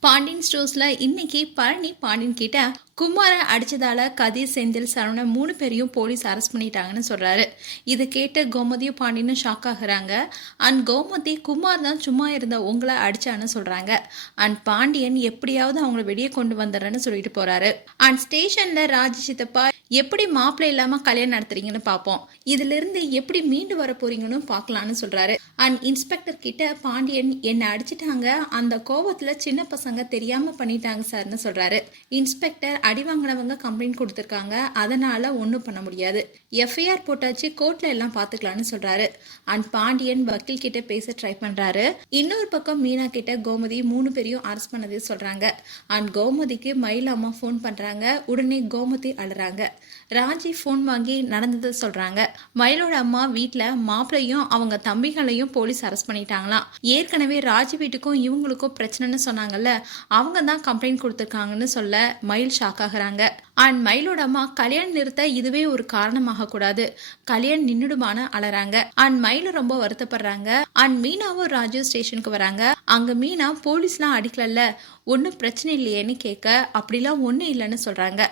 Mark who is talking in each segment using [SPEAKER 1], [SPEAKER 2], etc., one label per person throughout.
[SPEAKER 1] பாண்டியன் ஸ்டோர்ஸ்ல இன்னைக்கு பழனி பாண்டியன் கிட்ட குமார அடிச்சதால கதிர் செந்தில் சரவணன் மூணு பேரையும் போலீஸ் அரெஸ்ட் பண்ணிட்டாங்கன்னு சொல்றாரு. இதை கேட்டு கோமதியும் பாண்டியனும் ஷாக் ஆகுறாங்க. அண்ட் கோமதி குமார் தான் சும்மா இருந்த உங்களை அடிச்சான்னு சொல்றாங்க. அண்ட் பாண்டியன் எப்படியாவது அவங்கள வெளியே கொண்டு வந்துடுறேன்னு சொல்லிட்டு போறாரு. அண்ட் ஸ்டேஷன்ல ராஜி சித்தப்பா எப்படி மாப்பிள்ளை இல்லாம கல்யாணம் நடத்துறீங்கன்னு பார்ப்போம். இதுல இருந்து எப்படி மீண்டு வர போறீங்கன்னு பார்க்கலாம்னு சொல்றாரு. அண்ட் இன்ஸ்பெக்டர் கிட்ட பாண்டியன் என்னை அடிச்சிட்டாங்க. அந்த கோபத்துல சின்ன பசங்க தெரியாம பண்ணிட்டாங்க சார்னு சொல்றாரு. இன்ஸ்பெக்டர் அடி வாங்கினவங்க கம்ப்ளைண்ட் கொடுத்துருக்காங்க. அதனால ஒன்றும் பண்ண முடியாது. எஃப்ஐஆர் போட்டாச்சு. கோர்ட்ல எல்லாம் பாத்துக்கலாம்னு சொல்றாரு. அண்ட் பாண்டியன் வக்கீல் கிட்ட பேச ட்ரை பண்றாரு. இன்னொரு பக்கம் மீனா கிட்ட கோமதி மூணு பேரையும் அரெஸ்ட் பண்ணது சொல்றாங்க. அண்ட் கோமதிக்கு மயில் அம்மா ஃபோன் பண்றாங்க. உடனே கோமதி அழுறாங்க. ராஜி ஃபோன் வாங்கி நடந்ததை சொல்றாங்க. மயிலோட அம்மா வீட்டில் மாப்பிளையும் அவங்க தம்பிகளையும் போலீஸ் அரெஸ்ட் பண்ணிட்டாங்களாம். ஏற்கனவே ராஜி வீட்டுக்கும் இவங்களுக்கும் பிரச்சனைன்னு சொன்னாங்கல்ல அவங்க தான் கம்ப்ளைண்ட் கொடுத்துருக்காங்கன்னு சொல்ல மயில் ஷாக் ஆகுறாங்க. அண்ட் மயிலோட அம்மா கல்யாணம் நிறுத்த இதுவே ஒரு காரணமாக கூடாது. கல்யாணம் நின்னுடுமான அலறாங்க. அண்ட் மயிலும் ரொம்ப வருத்தப்படுறாங்க. அண்ட் மீனாவும் ராஜு ஸ்டேஷனுக்கு வராங்க. அங்க மீனா போலீஸ்லாம் அடிக்கலல்ல. ஒன்றும் பிரச்சனை இல்லையேன்னு கேட்க அப்படிலாம் ஒன்றும் இல்லைன்னு சொல்கிறாங்க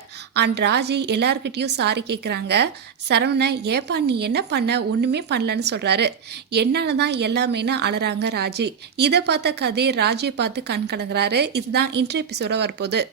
[SPEAKER 1] அண்ட் ராஜி எல்லார்கிட்டயும் சாரி கேட்குறாங்க சரவணன் ஏப்பா நீ என்ன பண்ண? ஒன்றுமே பண்ணலன்னு சொல்கிறாரு என்னால தான் எல்லாமேன்னு அலறாங்க ராஜி. இதை பார்த்த கதை ராஜியை பார்த்து கண் கலங்குறாரு. இதுதான் இன்ட்ரெ எபிசோட வரப்போகுது.